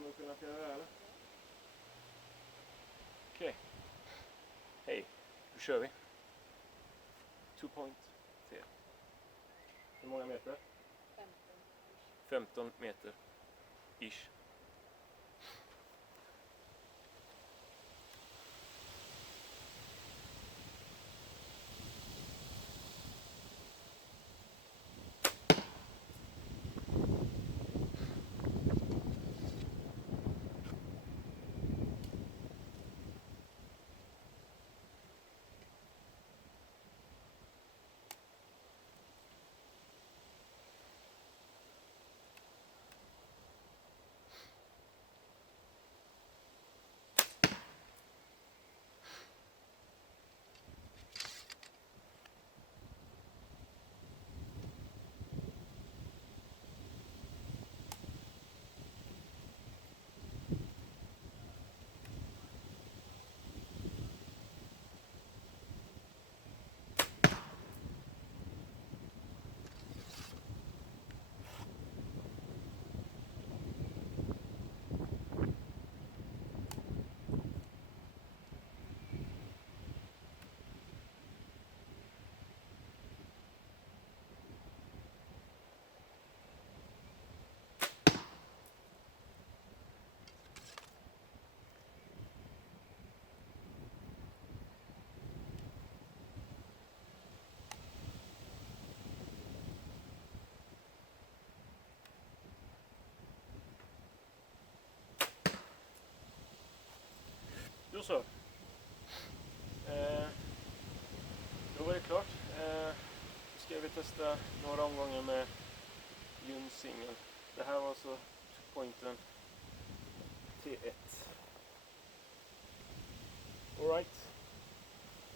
Kommer du kunna göra det här? Okej. Hej, då kör vi. 2 point T. Hur många meter? 15 meter. Ish. Då så. Då var det klart. Nu ska vi testa några omgångar med Jun-singeln. Det här var alltså pointen T1. All right.